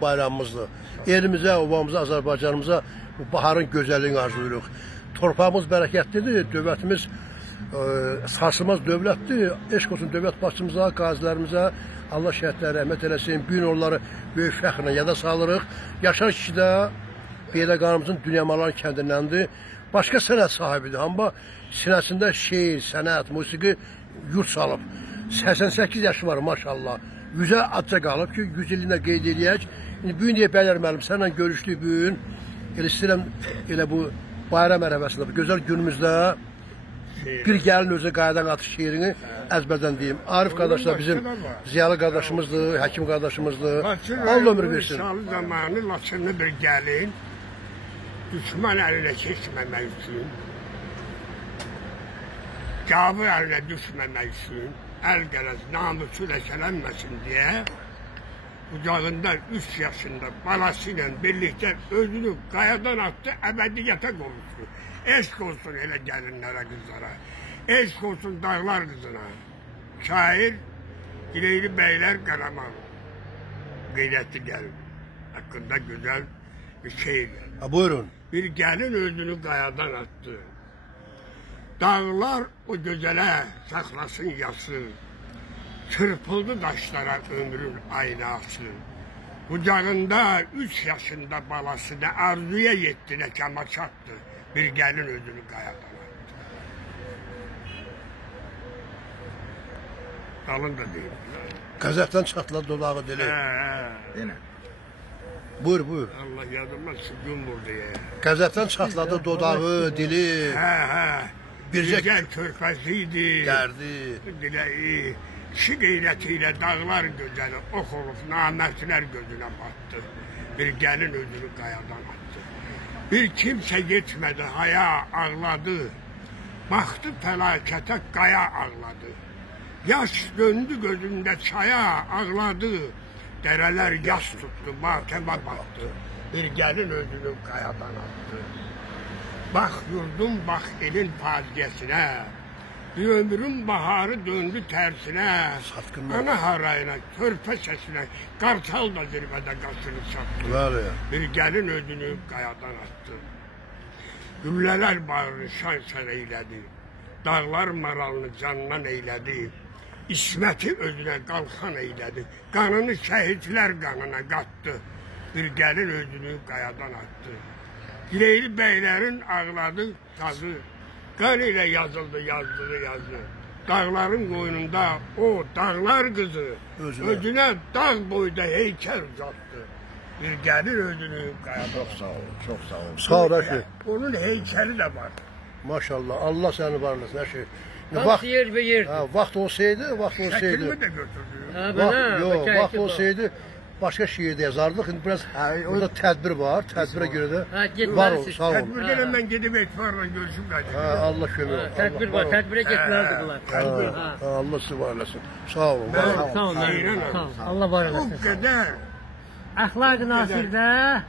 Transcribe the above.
Bayramımızdır. Elimizə, ovamıza, Azərbaycanımıza bu baharın gözəlliyini arzulayırıq. Torpağımız bərəkətlidir, dövlətimiz sarsılmaz dövlətdir. Eşq olsun dövlət başçımıza, qazilərimizə, Allah şəhidlərə rəhmət eləsin. Bu gün onları böyük fəxrlə yada salırıq. Yaşar kişi də Beydəqanımızın Dünyamalar kəndindəndir. Başqa sənət sahibidir, amma sinəsində şeir, sənət, musiqi yurt salıb. 88 yaşı var maşallah. 100'e atca qalıb ki, 100 ilində qeyd edək. Bu gün deyək bəylər müəllim, sənlə görüşdük bu gün. Elə istəyirəm, elə bu bayram ərəfəsində, bu gözəl günümüzdə bir gəlin özü qaydan atış şeirini əzbərdən deyim. Arif qardaşlar bizim ziyalı qardaşımızdır, həkim qardaşımızdır. Allah ömür versin. Salı zamanı Laçınlı bir gəlin, düşman əlinə keçməmək üçün, gavur əlinə düşməmək üçün, əl qələz namusu ləkələnməsin deyə qucağında 3 yaşında balası ilə birlikdə özünü qayadan attı, əbədiyyətə qovuşdu. Eşq olsun elə gəlinlərə, qızlara, eşq olsun dağlar qızına. Şair Dileyli Bəylər Qaraman qeyrətli gəlin haqqında gözəl bir şeydir. Buyurun. Bir gəlin özünü qayadan attı. Dağlar o gözələ saxlasın yası, çırpıldı daşlara ömrün aynası. Qucağında 3 yaşında balası nə arzuya yetdi, nə kəma çatdı. Bir gəlin özünü qayadan attı. Dalın da deyim. Qəzəbdən çatladı dodağı dili. Yenə. Buyur, buyur. Allah yadıma gün vurdu ya. Qəzəbdən çatladı dodağı, dili. Bircə körpəsi idi. Dərdi. Diləyi. Kişi qeyrətiyle dağlar gözəli ox olub, namərdlər gözünə batdı. Bir gəlin özünü qayadan attı. Bir kimsə yetmədi, haya ağladı. Baxdı fəlakətə, qaya ağladı. Yaş döndü gözündə çaya ağladı. Dərələr yaş tutdu, matəmə batdı. Bir gəlin özünü qayadan attı. Bax yurdum, bax elin faciəsinə. Bir ömrün baharı döndü tərsinə, ana harayına, körpə səsinə, qartal da zirvədə qaçını çatdı. Bir gəlin özünü qayadan attı. Güllələr bağrını şan-şan eylədi, dağlar maralını candan eylədi, İsməti özünə qalxan eylədi, qanını şəhidlər qanına qatdı. Bir gəlin özünü qayadan attı. Dileyli bəylərin ağladı tazı, qan ilə yazıldı, yazdı. Dağların qoynunda o dağlar qızı özünə dağ boyda heykəl uzatdı. Bir gəlir özünü qayadan. Çox sağ ol, çox sağ ol. Sağ ol, Rəşid. Onun heykəli də var. Maşallah, Allah səni varlasın, Rəşid. Vaxt yer və yer. Vaxt olsaydı. Şəkilimi də götürdü. Yox, vaxt olsaydı başqa şiirdə yazardıq. İndi biraz burada tədbir var. Tədbirə görə də var ol, sağ ol. Tədbirdə mən gedib etibarla görüşüm qayıdım. Allah kömək olsun. Tədbir var, tədbirə getməlidir bunlar. Allah sizi var eləsin. Sağ olun. Sağ olun. Allah var eləsin. O qədər Əxlaq-ı nasirdə